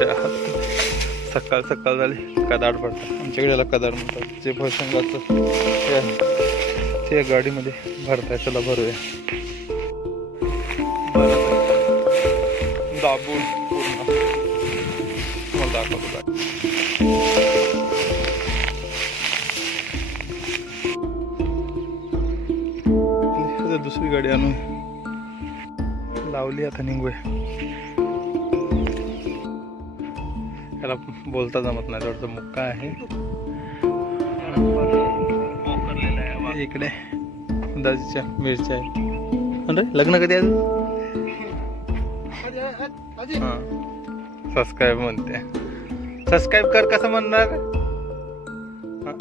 आमच्या सकाळ सकाळ झाली कदाड पडतात. आमच्याकडे कदाड म्हणतात. जे भरसंगाचं ते गाडीमध्ये भरताय चला भरूया. दाबून पूर्ण. मला दाखवतो गाडी. दुसरी गाडी आणून लावली आता निघूया. त्याला बोलता जमत नाही. थोडंसं मुक्का आहे. इकडे दाजीच्या मिरच्या आहे अरे लग्न कधी आहे हां. सबस्क्राईब म्हणते. सबस्क्राईब कर कसं म्हणणार? हां.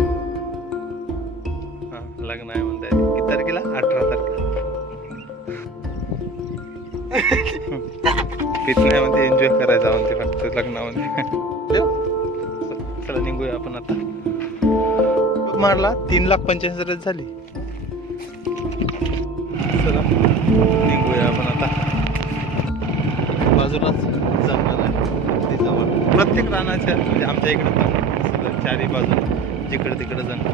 हां लग्न आहे म्हणते. किती तारखेला? अठरा तारखेला. पितण्यामध्ये एन्जॉय करायचा म्हणते फक्त लग्नामध्ये. चला निघूया आपण आता. मारला तीन लाख पंच्याऐंशी हजार झाली. चला निघूया आपण आता. बाजूलाच जंगल आहे प्रत्येक रानाच्या म्हणजे आमच्या इकडे पण सगळं चारी बाजू जिकडे तिकडे जंगल.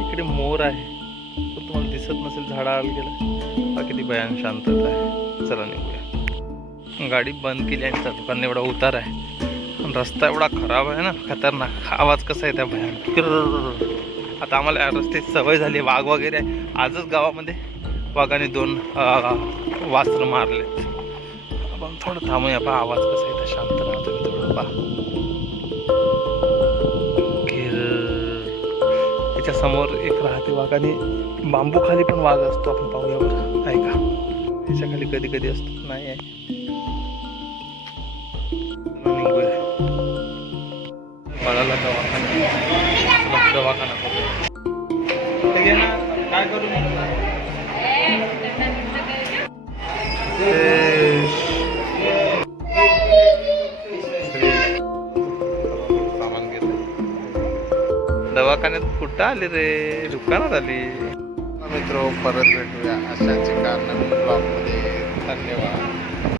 इकडे मोर आहे. पण तुम्हाला दिसत नसेल झाडाला गेलं. हा किती भयान शांतता आहे. चला निघूया. गाडी बंद केली आणि दुकान एवढा उतार आहे. पण रस्ता एवढा खराब आहे ना खतरनाक. आवाज कसा आहे त्या भयान? आता आम्हाला या रस्त्याची सवय झाली वाघ वगैरे आहे. आजच गावामध्ये वाघाने दोन वास्त्र मारलेत. आपण थोडं थांबूया पहा. आवाज कसा आहे त्या शांत राहतो थोडं. पहा. समोर एक राहते वाघ आणि बांबू खाली पण वाघ असतो. आपण पाहुयावर ऐका. त्याच्याखाली कधी कधी असतो. नाही आहे. चला दवाखाना. दवाखाना काय करू दवाखान्यात कुठं आली रे? दुकानात आली. मित्र परत भेटूया. अशाच एका नवीन ब्लॉगमध्ये. धन्यवाद.